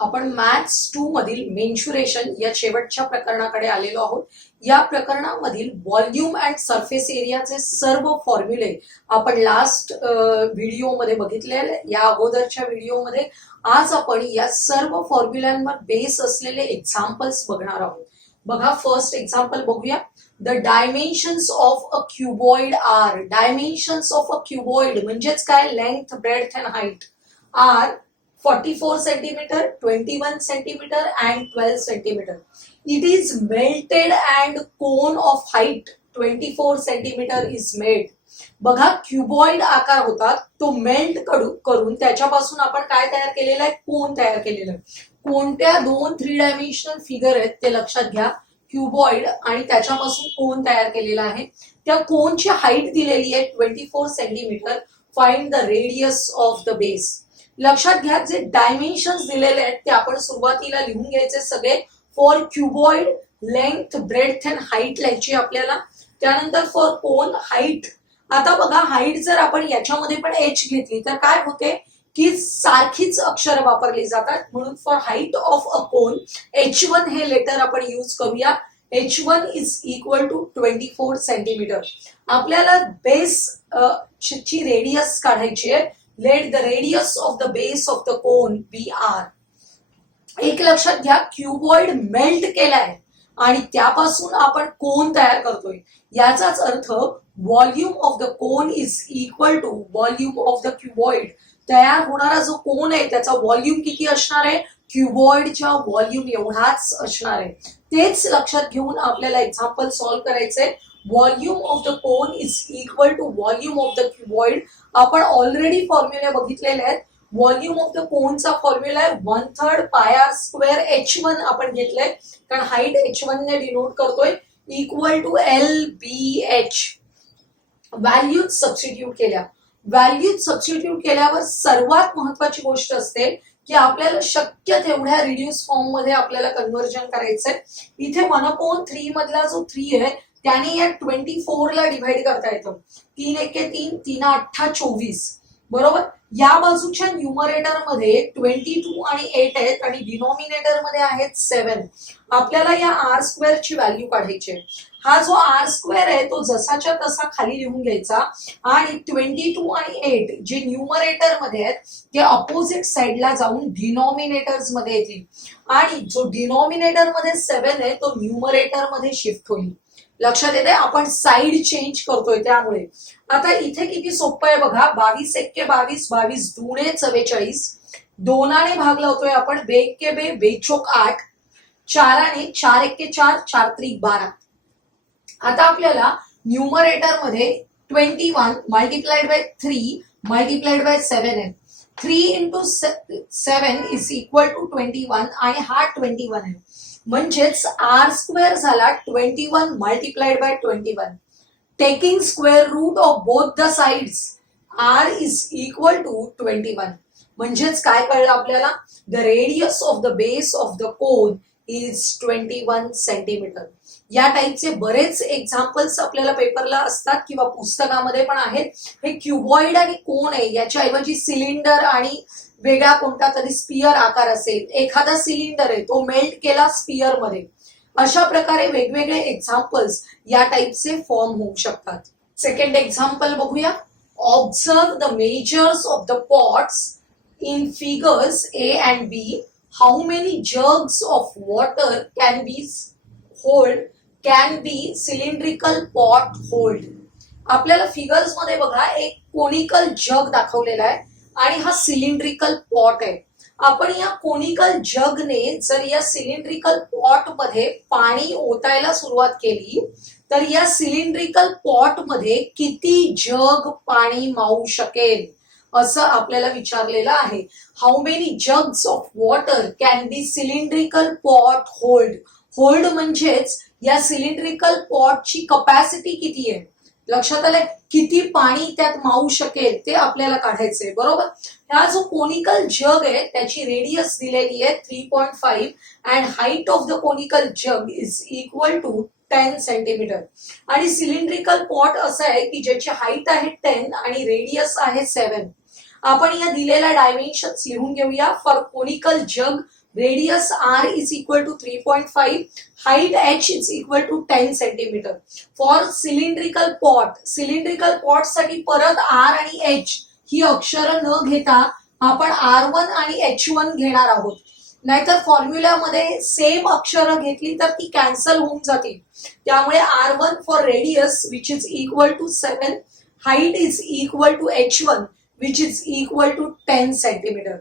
आपण मॅथ्स 2 मधील मेन्शुरेशन या शेवटच्या प्रकरणाकडे आलेलो आहोत. या प्रकरणामधील व्हॉल्यूम अँड सरफेस एरियाचे सर्व फॉर्म्युले आपण लास्ट व्हिडिओमध्ये बघितलेले. या अगोदरच्या व्हिडिओमध्ये आज आपण या सर्व फॉर्म्युल्यांवर बेस असलेले एक्झाम्पल्स बघणार आहोत. बघा, फर्स्ट एक्झाम्पल बघूया. The dimensions of a cuboid are. Dimensions of a cuboid म्हणजेच काय? Length, breadth and height are 44 centimeter, 21 centimeter and 12 centimeter. It is melted and cone of height 24 centimeter is made. बघा, cuboid आकार होता तो melt करून त्याच्यापासून आपण काय तयार केलेला आहे? कोन तयार केलेला आहे. कोणत्या दोन 3 डायमेन्शनल फिगर आहेत ते लक्षात घ्या. क्युबॉइड आणि त्याच्यापासून कोन तयार केलेला आहे. त्या कोनची हाईट दिलेली आहे 24 centimetre. Find the radius of the base. लक्षात घ्या, जे डायमेन्शन्स दिलेले आहेत ते आपण सुरुवातीला लिहून घ्यायचे सगळे. For cuboid length, breadth and height लिहायची आपल्याला. त्यानंतर फॉर कोन हाईट. आता बघा, हाईट जर आपण याच्यामध्ये पण एच घेतली तर काय होते की सारखीच अक्षर वापरली जातात. म्हणून for height of a cone H1 हे लेटर आपण यूज करूया. H1 is equal to 24 centimetre. आपल्याला बेस ची रेडियस काढायची आहे. Let the radius of the base of the cone be r. एक लक्षात घ्या, क्युबॉइड मेल्ट केलाय आणि त्यापासून आपण कोन तयार करतोय. याचाच अर्थ volume of the cone is equal to volume of the cuboid. तयार होणारा जो कोन आहे त्याचा व्हॉल्यूम किती असणार आहे? क्युबॉइडच्या व्हॉल्यूम एवढाच असणार आहे. तेच लक्षात घेऊन आपल्याला एक्झाम्पल सॉल्व्ह करायचंय. Volume of the cone is equal to volume of the cuboid. आपण ऑलरेडी फॉर्म्युले बघितलेले आहेत. व्हॉल्यूम ऑफ द कोनचा फॉर्म्युला आहे 1/3 पाय आर स्क्वेअर. H1 आपण घेतलंय कारण हाईट H1 ने डिनोट करतोय. Equal to LBH. Values substitute केल्या. व्हॅल्यूज सबस्टिट्यूट केल्यावर सर्वात महत्वाची गोष्ट असते की आपल्याला शक्य तेवढ्या रिड्यूस फॉर्म मध्ये आपल्याला कन्व्हर्जन करायचंय. इथे 1/3 मधला जो 3 आहे त्याने या 24 ला डिव्हाइड करता येतं. 3 एके 3, 3 8 24. बरोबर. या बाजूच्या न्यूमरेटर मध्ये 22 आणि 8 आहेत आणि डिनॉमिनेटर मध्ये आहेत 7. आपल्याला या आर स्क्वेअर ची व्हॅल्यू काढायची आहे. हा जो आर स्क्वेअर आहे तो जसाच्या तसा खाली लिहून घ्यायचा आणि 22 आणि 8 जे न्यूमरेटर मध्ये आहेत ते अपोजिट साइडला जाऊन डिनॉमिनेटर्स मध्ये येतील आणि जो डिनॉमिनेटर मध्ये 7 आहे तो न्यूमरेटर मध्ये शिफ्ट होईल. लक्षात येते, आपण साइड चेंज करतोय त्यामुळे. आता इथे किती सोपं आहे बघा. 22 एक्के 22, 22 दुणे 44. 2 भाग लावतोय आपण. 2 एक्के 2, 2 चोक 8. 4 4 एक्के 4, 4 त्रिक 12. आता आपल्याला न्यूमरेटर मध्ये 21 मल्टिप्लाइड बाय 3 मल्टिप्लाइड बाय 7 आहे. 3 इंटू 7 इज इक्वल टू 21 आणि हा 21 आहे. म्हणजेच आर स्क्वेअर झाला 21 multiplied by 21. Taking square root of both the sides R is equal to 21. म्हणजेच काय कळलं आपल्याला? The radius of the base of the cone is 21 centimetre. या टाईपचे बरेच एक्झाम्पल्स आपल्याला पेपरला असतात किंवा पुस्तकामध्ये पण आहेत. हे क्युबॉइड आणि कोन आहे, याच्या ऐवजी सिलेंडर आणि वेगळा कोणता तरी स्पियर आकार असेल. एखादा सिलेंडर आहे तो मेल्ट केला स्पियर मध्ये. अशा प्रकारे वेगवेगळे एक्झाम्पल्स या टाईपचे फॉर्म होऊ शकतात. सेकंड एक्झाम्पल बघूया. Observe the measures of the pots in figures A and B. How many jugs of water can be cylindrical pot hold. आपल्याला फिगर्स मध्ये बघा एक कोनिकल जग दाखवलेला आहे आणि हा सिलेंड्रिकल पॉट आहे. आपण या कोनिकल जगने जर या सिलेंड्रिकल पॉट मध्ये पाणी ओतायला सुरुवात केली तर या सिलेंड्रिकल पॉट मध्ये किती जग पाणी मावू शकेल असं आपल्याला विचारलेलं आहे. How many jugs of water can be cylindrical pot hold. Hold म्हणजेच या सिलेंड्रिकल पॉटची कपॅसिटी किती आहे. लक्षात आलंय, किती पाणी त्यात मावू शकेल ते आपल्याला काढायचंय. बरोबर. हा जो कोनिकल जग आहे त्याची रेडियस दिलेली आहे 3.5 and height of the conical जग इज इक्वल टू 10 सेंटीमीटर. आणि सिलेंड्रिकल पॉट असं आहे की ज्याची हाईट आहे 10 आणि रेडियस आहे 7. आपण या दिलेल्या डायमेन्शन्स लिहून घेऊया. For conical jug radius r is equal to 3.5, height h is equal to 10 centimetre. For cylindrical pot साठी परत r आणि h ही अक्षरं न घेता आपण R1 आणि H1 घेणार आहोत. नाहीतर फॉर्म्युल्यामध्ये सेम अक्षरं घेतली तर ती कॅन्सल होऊन जातील. त्यामुळे R1 for radius which is equal to 7, height is equal to H1 which is equal to 10 centimetre.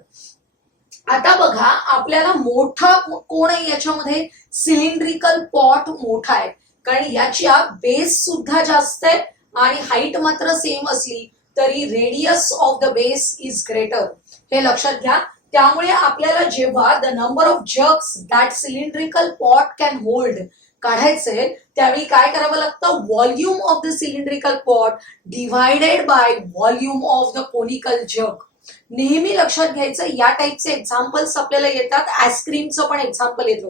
आता बघा आपल्याला मोठा कोण आहे याच्यामध्ये, सिलेंड्रिकल पॉट मोठा आहे, कारण याच्या बेस सुद्धा जास्त आहे आणि हाईट मात्र सेम असली तरी radius of the base is greater, हे लक्षात घ्या. त्यामुळे आपल्याला जेव्हा the number of jugs that cylindrical pot can hold काढायचे त्यावेळी काय करावं लागतं, volume of the cylindrical pot divided by volume of the conical जग. नेहमी लक्षात घ्यायचं, या टाईपचे एक्झाम्पल्स आपल्याला येतात. आईस्क्रीमचं पण एक्झाम्पल येतो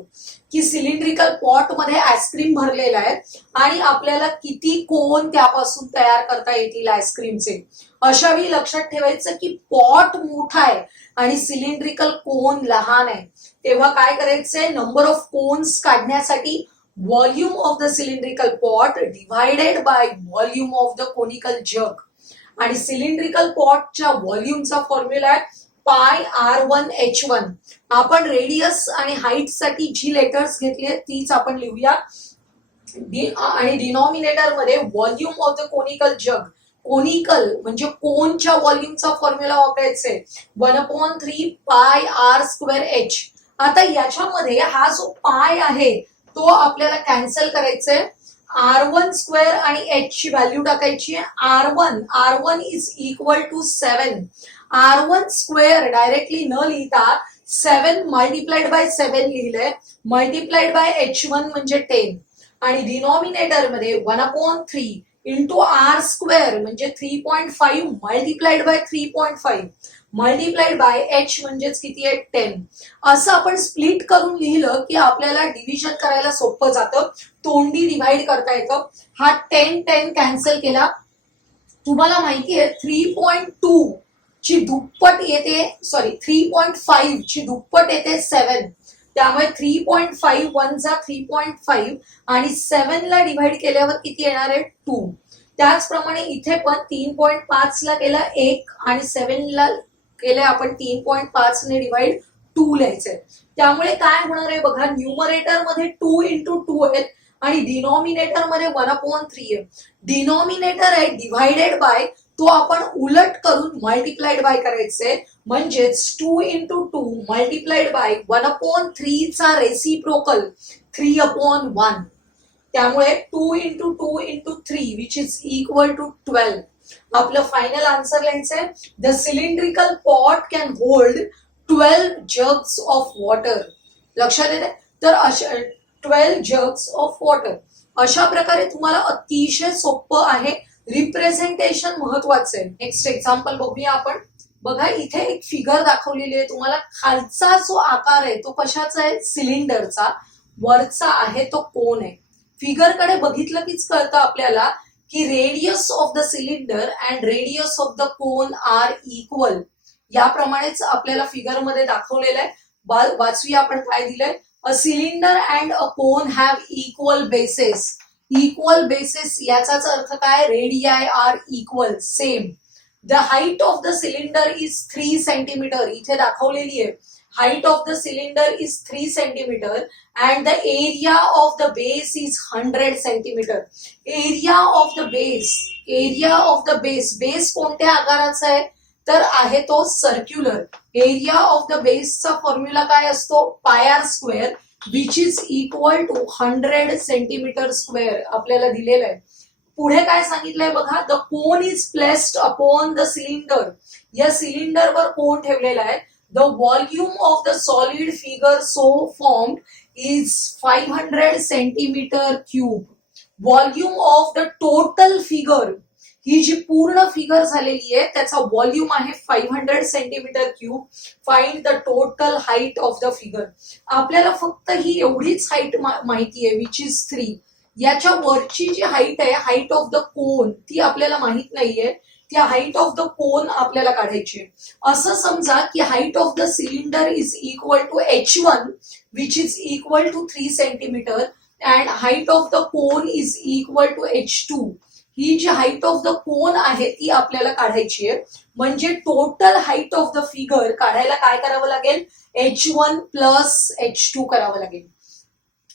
की सिलेंड्रिकल पॉट मध्ये आईस्क्रीम भरलेला आहे आणि आपल्याला किती कोन त्यापासून तयार करता येतील आईस्क्रीमचे. अशा वेळी लक्षात ठेवायचं की पॉट मोठा आहे आणि सिलेंड्रिकल कोन लहान आहे. तेव्हा काय करायचंय, नंबर ऑफ कोन्स काढण्यासाठी volume of the cylindrical pot divided by volume of the conical जग. आणि सिलेंड्रिकल पॉटच्या व्हॉल्यूमचा फॉर्म्युला आहे पाय R1H1. आपण रेडियस आणि हाईट साठी जी लेटर्स घेतली तीच आपण लिहूया. आणि डिनॉमिनेटर मध्ये व्हॉल्यूम ऑफ द कोनिकल जग, कोनिकल म्हणजे कोनच्या व्हॉल्यूमचा फॉर्म्युला वापरायचा आहे 1/3 पाय R²H. आता याच्यामध्ये हा जो पाय आहे तो आपल्याला कॅन्सल करायचा आहे. R1² आणि H ची व्हॅल्यू टाकायची आहे. R1 is equal to 7. R1² directly न लिहिता 7 मल्टिप्लाइड बाय 7 लिहिलंय, मल्टिप्लाइड बाय H1 म्हणजे 10 आणि डिनॉमिनेटर मध्ये 1/3 इंटू R² म्हणजे 3.5 multiplied by 3.5 multiplied by H म्हणजेच किती आहे 10. असं आपण स्प्लिट करून लिहिलं की आपल्याला डिव्हिजन करायला सोपं जातं, तोंडी डिव्हाइड करता येतं. हा 10 कॅन्सल केला. तुम्हाला माहिती आहे 3.2 ची दुप्पट येते, 3.5 ची दुप्पट येते 7. त्यामुळे 3.5 1 3.5 आणि 7 ला डिव्हाइड केल्यावर किती येणार आहे 2. त्याचप्रमाणे इथे पण 3.5 ला केला 1 आणि 7 ला केले आपण 3.5 ने डिव्हाइड 2 लिहायचंय. त्यामुळे काय होणार आहे बघा, न्यूमरेटर मध्ये 2 इंटू 2 आहेत आणि डिनॉमिनेटर मध्ये 1/3 आहे. डिनॉमिनेटर आहे डिव्हायडेड बाय, तो आपण उलट करून मल्टिप्लाइड बाय करायचंय, म्हणजेच 2 इंटू 2 मल्टिप्लाइड बाय 1/3 चा रेसिप्रोकल 3/1. त्यामुळे 2 into 2 into 3 which is equal to 12. आपलं फायनल आन्सर लिहायचंय, the cylindrical pot can hold 12 jugs of water. लक्षात येते, तर 12 जग्स ऑफ वॉटर. अशा प्रकारे तुम्हाला अतिशय सोपं आहे, रिप्रेझेंटेशन महत्वाचं आहे. नेक्स्ट एक्झाम्पल बघूया आपण. बघा इथे एक फिगर दाखवलेली आहे तुम्हाला. खालचा जो आकार आहे तो कशाचा आहे, सिलेंडरचा. वरचा आहे तो कोन आहे. फिगर कडे बघितलं कीच कळतं आपल्याला की radius of the cylinder and radius of the cone are equal. याप्रमाणेच आपल्याला फिगर मध्ये दाखवलेलं आहे. वाचूया आपण काय दिलंय, a cylinder and a cone have equal bases. Equal bases याचाच अर्थ काय, radii are equal same. The height of the cylinder is 3 centimetre. इथे दाखवलेली आहे height of the cylinder is 3 centimeter and the area of the base is 100 centimeter. Area of the base कोणत्या आकाराचा आहे, तर आहे तो सर्क्युलर. एरिया ऑफ द बेसचा फॉर्म्युला काय असतो, πr² which is equal to 100 centimetre square आपल्याला दिलेलं आहे. पुढे काय सांगितलंय बघा, the cone is placed upon the cylinder. या सिलेंडरवर कोन ठेवलेला आहे. The volume of the solid figure so formed is 500 centimeter cube. Volume of the total figure, ही जी पूर्ण फिगर झालेली आहे त्याचा व्हॉल्यूम आहे 500 centimetre cube. Find the total height of the figure. आपल्याला फक्त ही एवढीच हाईट माहिती आहे विच इज 3. याच्या वरची जी हाईट आहे, हाईट ऑफ द कोन, ती आपल्याला माहित नाहीये. त्या हाईट ऑफ द कोन आपल्याला काढायची आहे. असं समजा की height of the cylinder is equal to H1 which is equal to 3 centimetre and height of the cone is equal to H2. ही जी हाईट ऑफ द कोन आहे ती आपल्याला काढायची आहे. म्हणजे total height of the figure काढायला काय करावं लागेल, H1 प्लस H2 करावं लागेल.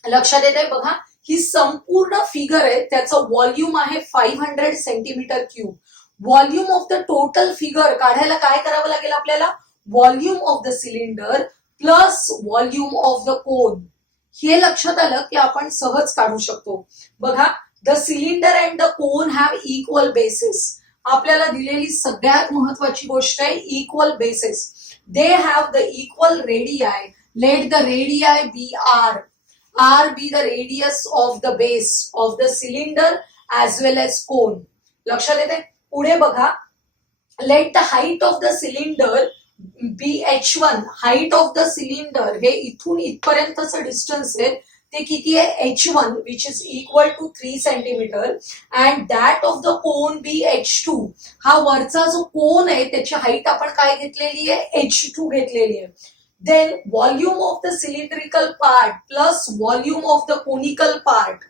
लक्षात येत आहे बघा, ही संपूर्ण फिगर आहे, त्याचं व्हॉल्यूम आहे 500 centimetre cube. Volume of the total figure काढायला काय करावं लागेल आपल्याला, volume of the cylinder plus volume of the cone. हे लक्षात आलं की आपण सहज काढू शकतो. बघा, the cylinder and the cone have equal basis. आपल्याला दिलेली सगळ्यात महत्वाची गोष्ट आहे equal basis. They have the equal radii. Let the radii be R. R be the radius of the base of the cylinder as well as cone. लक्षात येते. पुढे बघा, let the height of the cylinder be H1. height of the cylinder हे इथून इथपर्यंतचं distance आहे ते किती आहे, H1 which is equal to 3 centimetre and that of the cone be H2. हा वरचा जो कोन आहे त्याची हाईट आपण काय घेतलेली आहे, H2 घेतलेली आहे. Then volume of the cylindrical part plus volume of the conical part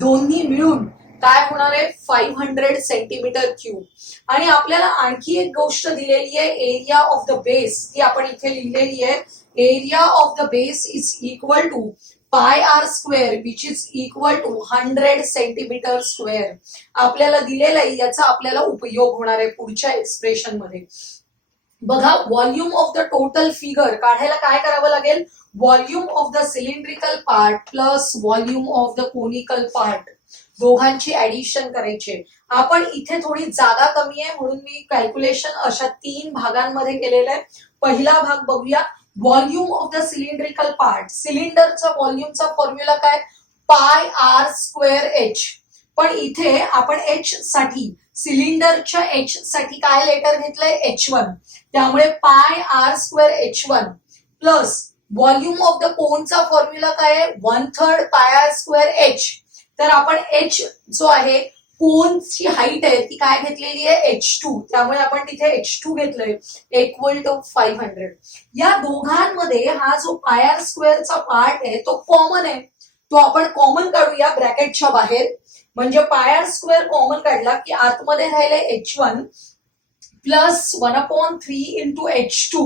दोन्ही मिळून काय होणार आहे, 500 सेंटीमीटर क्यूब. आणि आपल्याला आणखी एक गोष्ट दिलेली आहे, एरिया ऑफ द बेस. ती आपण इथे लिहिलेली आहे. Area of the base is equal to pi R square which is equal to 100 centimetre square. आपल्याला दिलेला आहे, याचा आपल्याला उपयोग होणार आहे पुढच्या एक्सप्रेशन मध्ये. बघा, volume of the total figure काढायला काय करावं लागेल, volume of the cylindrical part plus volume of the conical part दोघांची ऍडिशन करायची. आपण इथे थोडी जागा कमी आहे म्हणून मी कॅल्क्युलेशन अशा 3 भागांमध्ये केलेलं आहे. पहिला भाग बघूया, volume of the cylindrical part. सिलेंडरचा व्हॉल्यूमचा फॉर्म्युला काय, पाय आर स्क्वेअर एच. पण इथे आपण एच साठी, सिलेंडरच्या एच साठी काय लेटर घेतलंय, H1. त्यामुळे pi R square H1 plus volume of the कोनचा फॉर्म्युला काय आहे, 1/3 पाय आर स्क्वेअर एच. तर आपण एच जो आहे, कोनची हाईट आहे ती काय घेतलेली आहे, H2. त्यामुळे आपण तिथे H2 घेतलंय इक्वल टू 500. या दोघांमध्ये हा जो पाय आर स्क्वेअरचा पार्ट आहे तो कॉमन आहे, तो आपण कॉमन काढूया ब्रॅकेटच्या बाहेर. म्हणजे पाय आर स्क्वेअर कॉमन काढला की आतमध्ये राहिले H1 plus 1/3 into H2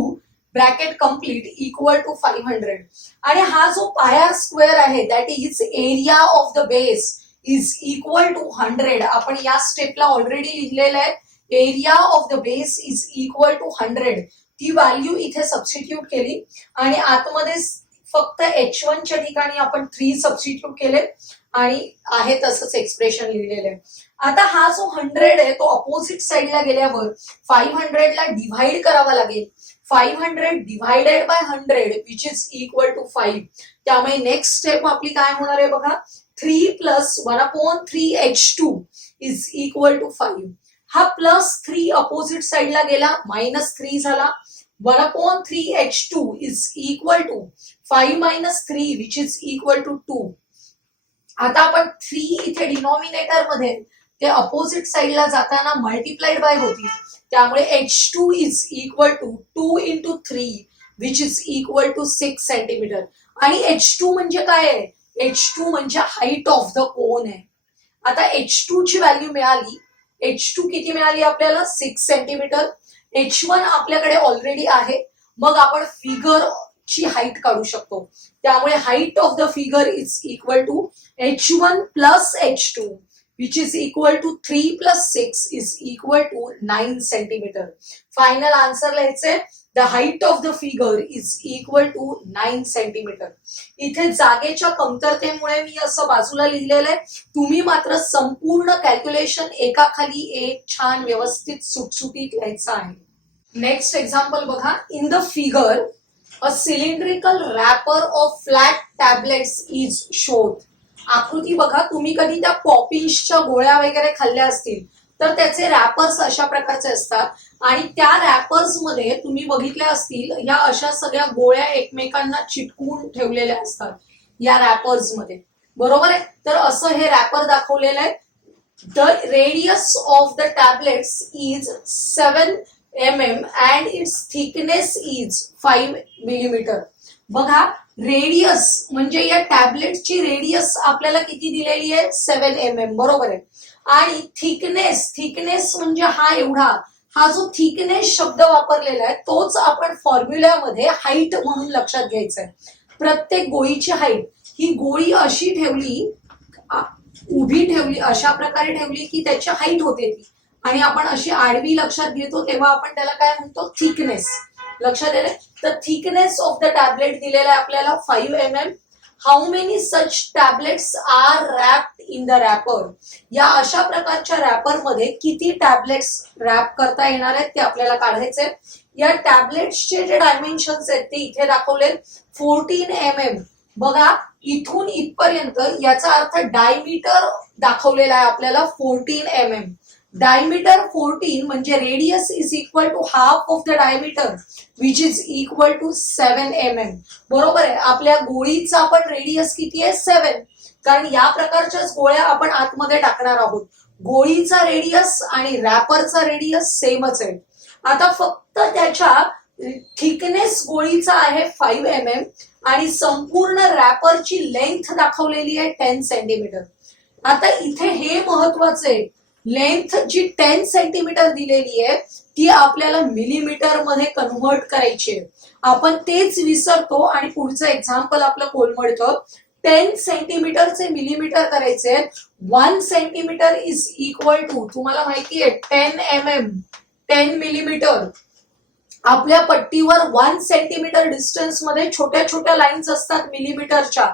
bracket complete equal to 500. आणि हा जो पाय आर स्क्वेअर आहे that is area of the base is equal to 100. आपण या स्टेपला ऑलरेडी लिहिलेलं आहे, area of the base is equal to 100. ती व्हॅल्यू इथे सबस्टिट्यूट केली आणि आतमध्ये फक्त H1 च्या ठिकाणी आपण 3 सबस्टिट्यूट केले आणि आहे तसंच एक्सप्रेशन लिहिलेलं आहे. आता हा जो 100 आहे तो अपोजिट साइडला गेल्यावर 500 ला डिव्हाइड करावा लागेल. 500 divided by 100 which is equal to 5. त्यामुळे नेक्स्ट स्टेप आपली काय होणार आहे बघा, 3 plus 1/3 H2 is equal to 5. हा प्लस 3 अपोजिट साइडला गेला, -3 झाला. 1/3 H2 is equal to 5 - 3 which is equal to 2. आता आपण 3 इथे डिनॉमिनेटर मध्ये ते अपोजिट साइडला जाताना मल्टिप्लाइड बाय होती. त्यामुळे H2 is equal to 2 into 3 which is equal to 6 centimetre. आणि H2 म्हणजे काय आहे, H2 म्हणजे हाईट ऑफ द कोन आहे. आता H2 ची व्हॅल्यू मिळाली, H2 किती मिळाली आपल्याला, 6 सेंटीमीटर. H1 आपल्याकडे ऑलरेडी आहे. मग आपण फिगर ची हाईट काढू शकतो. त्यामुळे height of the figure is equal to H1 plus H2 which is equal to 3 plus 6 is equal to 9 centimeter. Final answer लिहायचे, the height of the figure is equal to 9 centimeter. इथे जागेच्या कमतरतेमुळे मी असं बाजूला लिहिलेलं आहे. तुम्ही मात्र संपूर्ण कॅल्क्युलेशन एकाखाली एक छान व्यवस्थित सुटसुटीत लिहायचं आहे. नेक्स्ट एक्झाम्पल बघा, in the figure a cylindrical wrapper of flat tablets is showed. आकृती बघा, तुम्ही कधी त्या पॉपिंसच्या गोळ्या वगैरे खाल्ल्या असतील तर त्याचे रॅपर्स अशा प्रकारचे असतात आणि त्या रॅपर्स मध्ये तुम्ही बघितल्या असतील या अशा सगळ्या गोळ्या एकमेकांना चिटकवून ठेवलेल्या असतात या रॅपर्स मध्ये, बरोबर आहे. तर असं हे रॅपर दाखवलेलं आहे. The radius of the tablets is 7 mm and its thickness is 5 millimeter. बघा, रेडियस म्हणजे या टॅबलेटची रेडियस आपल्याला किती दिलेली आहे? 7 mm, बरोबर आहे. आणि थिकनेस म्हणजे हा एवढा, हा जो थिकनेस शब्द वापरलेला आहे तोच आपण फॉर्म्युल्यामध्ये हाईट म्हणून लक्षात घ्यायचा आहे. प्रत्येक गोळीची हाईट, ही गोळी अशी ठेवली, उभी ठेवली, अशा प्रकारे ठेवली की त्याची हाईट होते ती, आणि आपण अशी आडवी लक्षात घेतो तेव्हा आपण त्याला काय म्हणतो? थिकनेस. लक्षात येते? तर थिकनेस ऑफ द टॅबलेट दिलेला आहे आपल्याला 5 mm. How many such tablets are wrapped in the wrapper? या अशा प्रकारच्या रॅपर मध्ये किती टॅबलेट्स रॅप करता येणार आहेत ते आपल्याला काढायचे. या टॅबलेट्सचे जे डायमेन्शन्स आहेत ते इथे दाखवले, 14 mm. बघा, इथून इथपर्यंत, याचा अर्थ डायमीटर दाखवलेला आहे आपल्याला 14 mm. डायमीटर 14 म्हणजे radius is equal to half of the diameter which is equal to 7 mm. बरोबर आहे. आपल्या गोळीचा पण रेडियस किती आहे? 7. कारण या प्रकारच्याच गोळ्या आपण आतमध्ये टाकणार आहोत. गोळीचा रेडियस आणि रॅपरचा रेडियस सेमच आहे. आता फक्त त्याच्या थिकनेस गोळीचा आहे 5 mm आणि संपूर्ण रॅपरची लेंथ दाखवलेली आहे 10 सेंटीमीटर. आता इथे हे महत्वाचं आहे, लेंथ जी 10 सेंटीमीटर दिलेली आहे ती आपल्याला मिलीमीटर मध्ये कन्व्हर्ट करायची आहे. आपण तेच विसरतो आणि पुढचं एक्झाम्पल आपलं कोलमडतं. 10 सेंटीमीटरचे मिलीमीटर करायचे. 1 सेंटीमीटर इज इक्वल टू, तुम्हाला माहिती आहे 10 mm, 10 मिलीमीटर. आपल्या पट्टीवर 1 सेंटीमीटर डिस्टन्स मध्ये छोट्या छोट्या लाईन्स असतात मिलीमीटरच्या,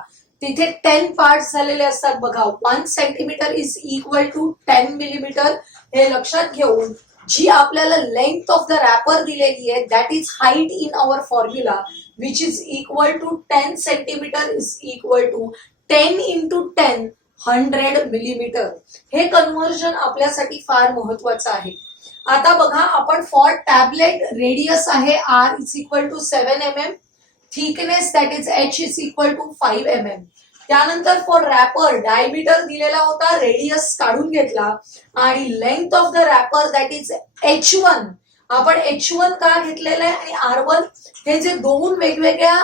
तिथे 10 पार्ट्स झालेले असतात. बघा, 1 centimetre is equal to 10 millimetre. हे लक्षात घेऊन जी आपल्याला लेंथ ऑफ द रॅपर दिलेली आहे that is height in our formula which is equal to 10 centimetre is equal to 10 into 10, 100 millimetre. हे कन्व्हर्जन आपल्यासाठी फार महत्वाचं आहे. आता बघा, आपण फॉर टॅबलेट रेडियस आहे r is equal to 7 mm, thickness that is h is equal to 5 mm. त्यानंतर फॉर रॅपर डायमीटर दिलेला होता, रेडियस काढून घेतला, आणि length of the wrapper that is h1. आपण h1 का घेतलेलं आहे आणि r1, हे जे दोन वेगवेगळ्या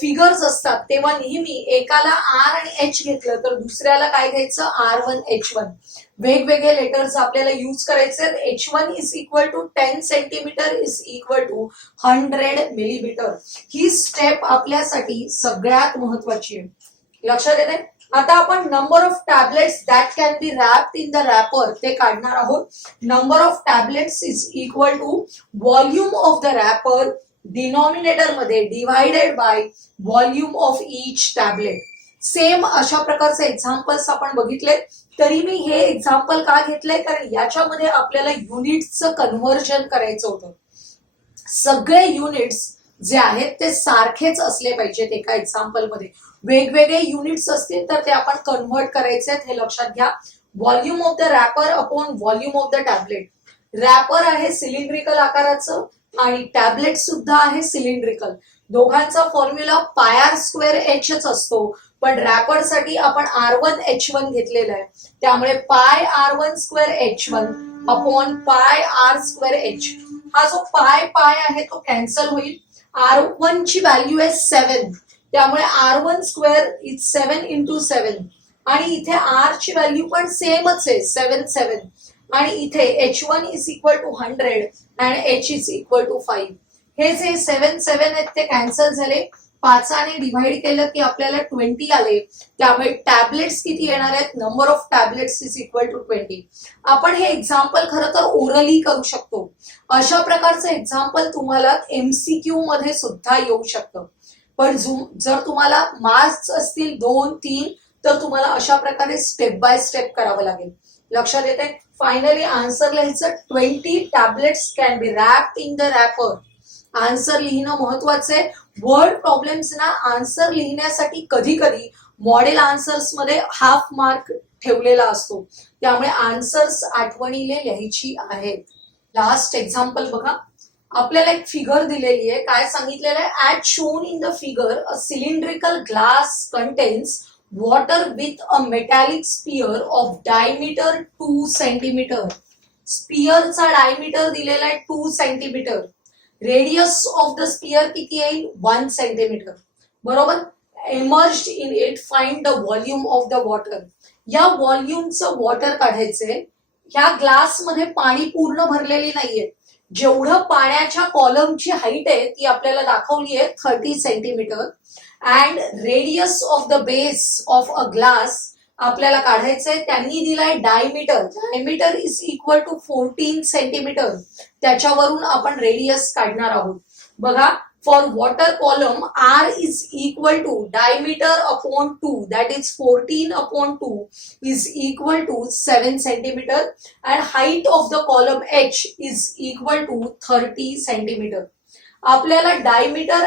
फिगर्स असतात तेव्हा नेहमी एकाला r आणि h घेतलं तर दुसऱ्याला काय घ्यायचं? r1 h1. वेगवेगळे लेटर्स आपल्याला यूज करायचे. h1 is equal to 10 centimetre is equal to 100 millimetre. ही स्टेप आपल्यासाठी सगळ्यात महत्वाची आहे. लक्षात येते? आता आपण number of tablets that can be wrapped in the wrapper ते काढणार आहोत. Number of tablets is equal to volume of the wrapper denominator मध्ये divided by volume of each tablet. Same अशा प्रकारचे एक्झाम्पल्स आपण बघितले. तरी मी हे एक्झाम्पल का घेतलंय? कारण याच्यामध्ये आपल्याला युनिट्सचं कन्व्हर्जन करायचं होतं. सगळे युनिट्स जे आहेत ते सारखेच असले पाहिजेत एका एक्झाम्पल मध्ये. वेगवेगळे युनिट्स असतील तर ते आपण कन्व्हर्ट करायचे आहेत, हे लक्षात घ्या. Volume of the wrapper upon volume of the tablet. Wrapper आहे सिलेंड्रिकल आकाराचं आणि टॅबलेट सुद्धा आहे सिलेंड्रिकल. दोघांचा फॉर्म्युला πr²h असतो, पण रॅपर साठी आपण r1 h1 घेतलेला आहे, त्यामुळे πr1²h1 अपॉन πr²h. हा जो पाय आहे तो कॅन्सल होईल. r1 ची व्हॅल्यू आहे 7, त्यामुळे r1² इज 7 into 7, आणि इथे r ची व्हॅल्यू पण सेमच आहे 7. आणि इथे h1 इज इक्वल टू 100 आणि h इज इक्वल टू 5. हे जे 7 आहेत ते कॅन्सल झाले. 5ने डिव्हाइड केलं की आपल्याला 20 आले, त्यामुळे टॅबलेट्स किती येणार आहेत? Number of tablets is equal to 20. आपण हे एक्झाम्पल खरं तर ओरली करू शकतो. अशा प्रकारचं एक्झाम्पल तुम्हाला MCQ मध्ये सुद्धा येऊ शकतं. पण जर तुम्हाला मार्क्स असतील 2-3 तर तुम्हाला अशा प्रकारे स्टेप बाय स्टेप करावं लागेल. लक्षात येते? फायनली आन्सर लिहायचं. 20 tablets can be wrapped in the wrapper. Answer लिहिणं महत्वाचं आहे. वर्ड प्रॉब्लेम्स ना आन्सर लिहिण्यासाठी कधी कधी मॉडेल आन्सर्स मध्ये हाफ मार्क ठेवलेला असतो, त्यामुळे आन्सर्स आठवणीने लिहायची आहेत. लास्ट एक्झाम्पल बघा. आपल्याला एक फिगर दिलेली आहे. काय सांगितलेलं आहे? As shown in the figure a cylindrical glass contains water with a metallic sphere of diameter 2 centimeter. स्पियरचा डायमीटर दिलेला आहे 2 centimetre. Radius of the sphere किती येईल 1 सेंटीमीटर. बरोबर. Emerged in it find the volume of the water. या व्हॉल्यूमचं water काढायचंय. ह्या ग्लासमध्ये पाणी पूर्ण भरलेली नाहीये. जेवढं पाण्याच्या कॉलमची हाईट आहे ती आपल्याला दाखवली आहे 30 centimetre. And radius of the base of a glass आपल्याला काढायचंय. त्यांनी दिलाय diameter. Diameter is equal to 14 centimetre. त्याच्यावरून आपण रेडियस काढणार आहोत. बघा, for water column R is equal to diameter upon 2 that is 14 upon 2 is equal to 7 centimetre and height of the column H is equal to 30 centimetre. आपल्याला diameter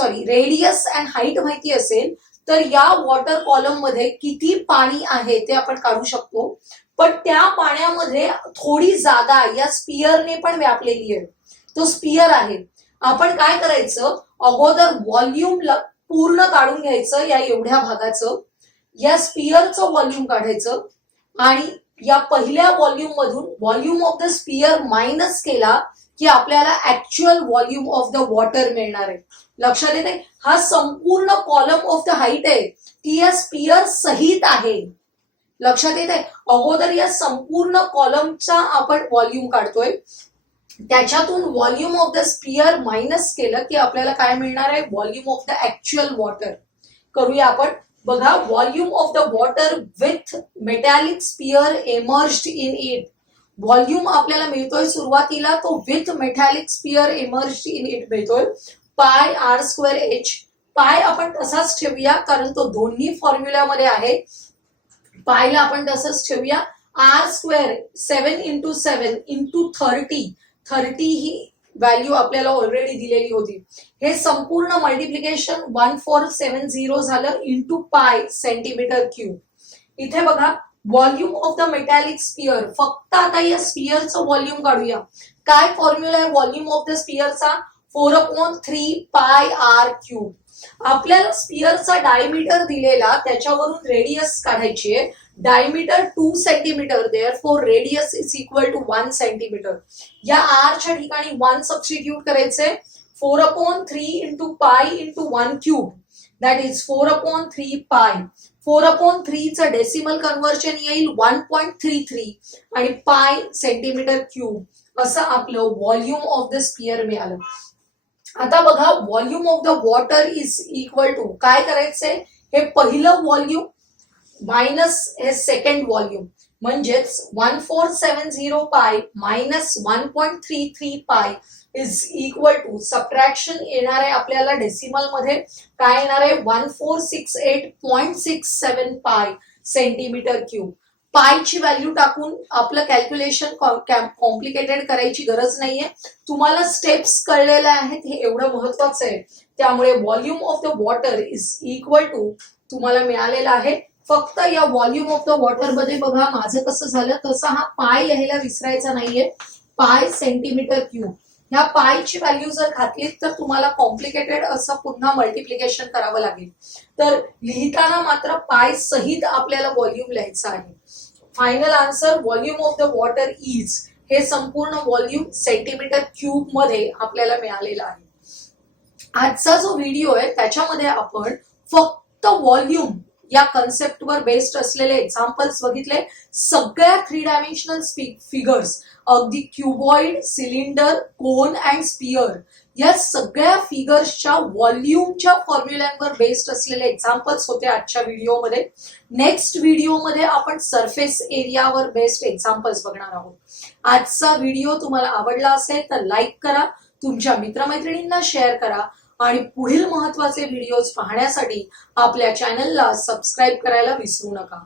radius and height माहिती असेल तर या water column मध्ये किती पाणी आहे ते आपण काढू शकतो. पण त्या पाण्यामध्ये थोडी जागा या स्पियरने पण व्यापलेली आहे. तो स्पियर आहे. आपण काय करायचं, अगोदर व्हॉल्यूम पूर्ण काढून घ्यायचं या एवढ्या भागाचं. या स्पियरचं व्हॉल्यूम काढायचं आणि या पहिल्या व्हॉल्यूम मधून volume of the sphere minus केला की आपल्याला actual volume of the water मिळणार आहे. लक्षात येते. हा संपूर्ण कॉलम ऑफ द हाईट आहे ती या स्पियर सहित आहे. लक्षात येते. अगोदर या संपूर्ण कॉलमचा आपण व्हॉल्यूम काढतोय. त्याच्यातून volume of the sphere minus केलं की आपल्याला काय मिळणार आहे, volume of the actual water. करूया आपण. बघा, volume of the water with metallic sphere emerged in it. Volume आपल्याला मिळतोय सुरुवातीला तो with metallic sphere emerged in it मिळतोय पाय आर स्क्वेअर एच. पाय आपण तसाच ठेवूया कारण तो दोन्ही फॉर्म्युल्यामध्ये आहे. पायला आपण तसंच ठेवूया. R square 7 into 7 into 30. 30 ही व्हॅल्यू आपल्याला ऑलरेडी दिलेली होती. हे संपूर्ण मल्टिप्लिकेशन 1470 झालं इंटू पाय सेंटीमीटर क्यूब. इथे बघा, volume of the metallic sphere. फक्त आता या स्पियरचं व्हॉल्यूम काढूया. काय फॉर्म्युला आहे व्हॉल्यूम ऑफ द स्पियरचा, 4/3 पाय आर क्यूब. आपल्याला स्पियरचा डायमीटर दिलेला त्याच्यावरून रेडियस काढायची आहे. Diameter 2 centimetre, therefore radius is equal to 1 centimetre. या आरच्या ठिकाणी 1 सबस्टिट्यूट करायचे. 4/3 into pi into 1 cube that is 4/3 पाय. 4/3 चं डेसिमल कन्व्हर्जन येईल 1.33 आणि पाय सेंटीमीटर क्यूब. असं आपलं व्हॉल्यूम ऑफ द स्पियर मिळालं. आता बघा, volume of the water is equal to काय करायचंय, हे पहिलं व्हॉल्यूम मायनस हे सेकंड व्हॉल्यूम म्हणजेच 1470 पाय मायनस 1.33 पाय इज इक्वल टू सबट्रॅक्शन येणार आहे आपल्याला डेसिमल मध्ये. काय येणार आहे 1468.67 पाय सेंटीमीटर क्यूब. पायची व्हॅल्यू टाकून आपलं कॅल्क्युलेशन कॉम्प्लिकेटेड करायची गरज नाहीये. तुम्हाला स्टेप्स कळलेल्या आहेत हे एवढं महत्वाचं आहे. त्यामुळे volume of the water is equal to तुम्हाला मिळालेला आहे. फक्त या व्हॉल्यूम ऑफ द वॉटर मध्ये बघा माझं कसं झालं, तसं हा पाय लिहायला विसरायचा नाहीये. पाय सेंटीमीटर क्यूब. ह्या पायची व्हॅल्यू जर घातली तर तुम्हाला कॉम्प्लिकेटेड असं पुन्हा मल्टिप्लिकेशन करावं लागेल. तर लिहिताना मात्र पाय सहित आपल्याला व्हॉल्यूम लिहायचं आहे. Final answer volume of the water is हे संपूर्ण व्हॉल्यूम सेंटीमीटर क्यूब मध्ये आपल्याला मिळालेला आहे. आजचा जो व्हिडिओ आहे त्याच्यामध्ये आपण फक्त व्हॉल्यूम या कन्सेप्टवर बेस्ड असलेले एक्झाम्पल्स बघितले. सगळ्या 3 डायमेन्शनल फिगर्स, अगदी cuboid, cylinder, cone and sphere, या सगळ्या फिगर्सच्या व्हॉल्यूमच्या फॉर्म्युल्यांवर बेस्ड असलेले एक्झाम्पल्स होते आजच्या व्हिडिओमध्ये. नेक्स्ट व्हिडिओमध्ये आपण सरफेस एरियावर बेस्ड एक्झाम्पल्स बघणार आहोत. आजचा व्हिडिओ तुम्हाला आवडला असेल तर लाईक करा, तुमच्या मित्रमैत्रिणींना शेअर करा आणि पुढील महत्त्वाचे व्हिडिओज पाहण्यासाठी आपल्या चॅनलला सबस्क्राईब करायला विसरू नका.